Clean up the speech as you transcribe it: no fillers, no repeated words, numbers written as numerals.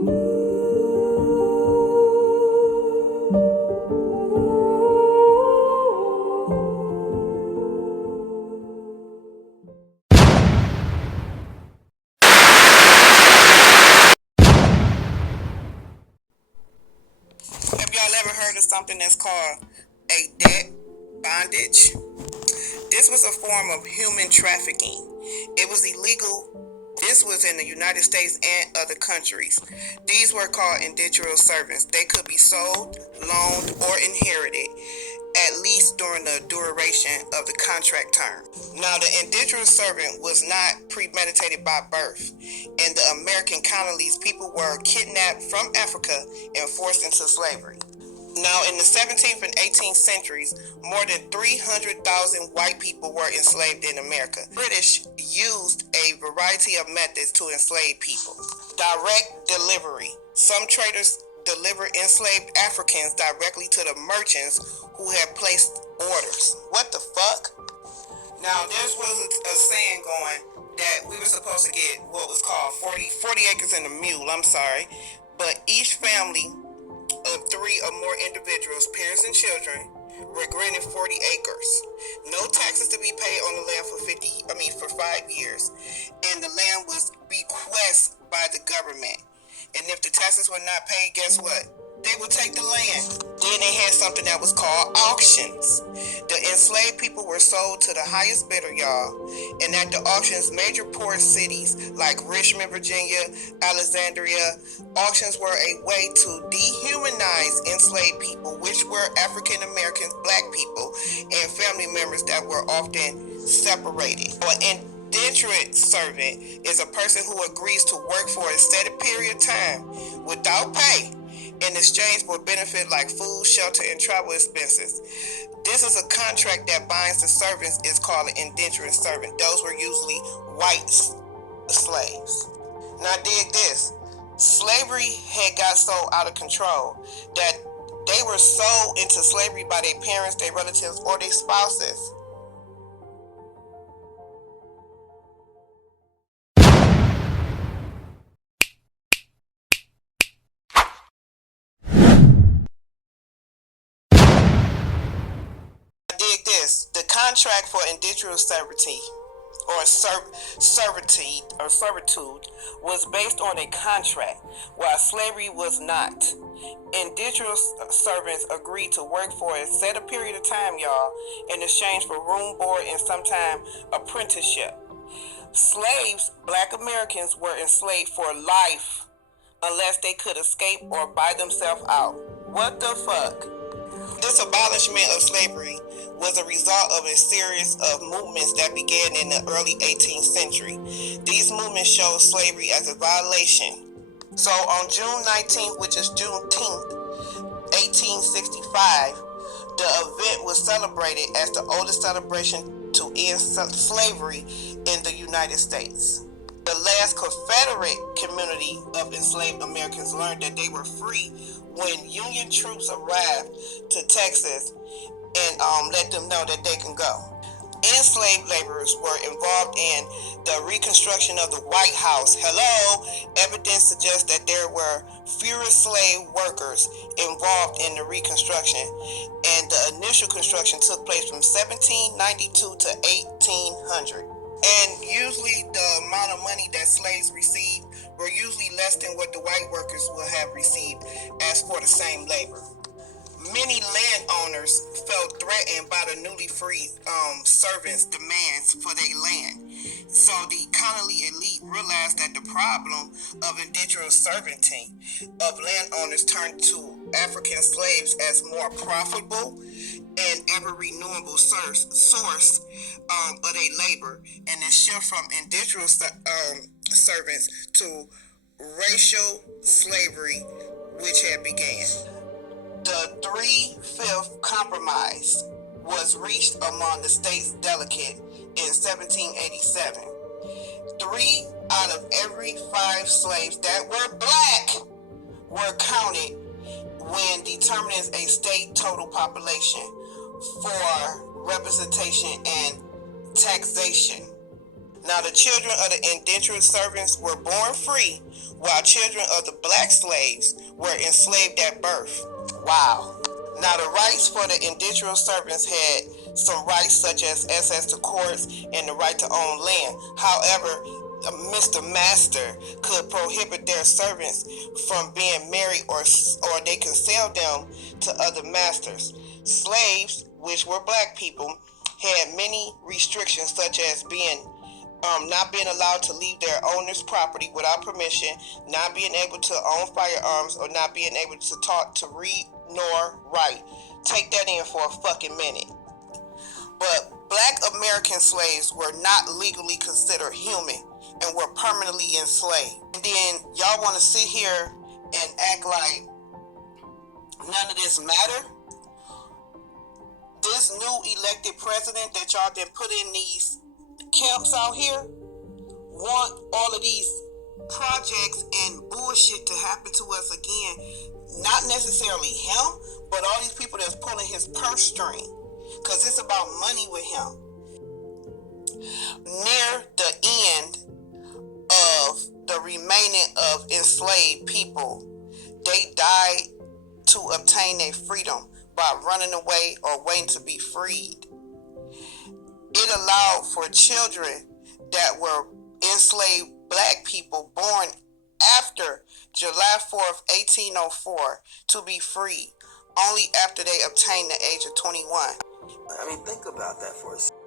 Have y'all ever heard of something that's called a debt bondage? This was a form of human trafficking. It was illegal. This was in the United States and other countries. These were called indentured servants. They could be sold, loaned, or inherited, at least during the duration of the contract term. Now, the indentured servant was not premeditated by birth. In the American colonies, people were kidnapped from Africa and forced into slavery. Now, in the 17th and 18th centuries, more than 300,000 white people were enslaved in America. British used a variety of methods to enslave people. Direct delivery. Some traders delivered enslaved Africans directly to the merchants who had placed orders. What the fuck? Now, there was a saying going that we were supposed to get what was called 40 acres and a mule, but each family of three or more individuals, parents and children, were granted 40 acres. No taxes to be paid on the land for 5 years. And the land was bequeathed by the government. And if the taxes were not paid, guess what? They would take the land. Then they had something that was called auctions. The enslaved people were sold to the highest bidder, y'all. And at the auctions, major port cities like Richmond, Virginia, Alexandria, auctions were a way to dehumanize enslaved people, which were African Americans, black people, and family members that were often separated. An indentured servant is a person who agrees to work for a set period of time without pay in exchange for benefit like food, shelter, and travel expenses. This is a contract that binds the servants. Is called an indentured servant. Those were usually white slaves. Now dig this. Slavery had got so out of control that they were sold into slavery by their parents, their relatives, or their spouses. Dig this. The contract for indentured servitude or servitude was based on a contract, while slavery was not. Indentured servants agreed to work for a set period of time, y'all, in exchange for room, board, and sometimes apprenticeship. Slaves, black Americans, were enslaved for life unless they could escape or buy themselves out. What the fuck? This abolishment of slavery was a result of a series of movements that began in the early 18th century. These movements showed slavery as a violation. So on June 19th, which is Juneteenth, 1865, the event was celebrated as the oldest celebration to end slavery in the United States. The last Confederate community of enslaved Americans learned that they were free when Union troops arrived to Texas and let them know that they can go. Enslaved laborers were involved in the reconstruction of the White House. Hello, evidence suggests that there were fewer slave workers involved in the reconstruction, and the initial construction took place from 1792 to 1800. And usually the amount of money that slaves received were usually less than what the white workers would have received as for the same labor. Many landowners felt threatened by the newly freed servants' demands for their land. So the colony elite realized that the problem of indentured servitude of landowners turned to African slaves as more profitable and ever renewable source of their labor, and the shift from indentured servants to racial slavery, which had began. The 3-5 compromise was reached among the state's delegate in 1787. 3 out of every 5 slaves that were black were counted when determining a state total population for representation and taxation. Now the children of the indentured servants were born free, while children of the black slaves were enslaved at birth. Wow. Now the rights for the indentured servants had some rights such as access to courts and the right to own land. However, Mr. Master could prohibit their servants from being married, or they could sell them to other masters. Slaves, which were black people, had many restrictions such as not being allowed to leave their owner's property without permission, not being able to own firearms, or not being able to talk, to read, nor write. Take that in for a fucking minute. But black American slaves were not legally considered human and were permanently enslaved. And then y'all want to sit here and act like none of this matter? This new elected president that y'all been put in these camps out here want all of these projects and bullshit to happen to us again. Not necessarily him, but all these people that's pulling his purse string, because it's about money with him. Near the end of the remaining of enslaved people, they died to obtain their freedom by running away or waiting to be freed. It allowed for children that were enslaved black people born after July 4th, 1804 to be free, only after they obtained the age of 21. I mean, think about that for a second.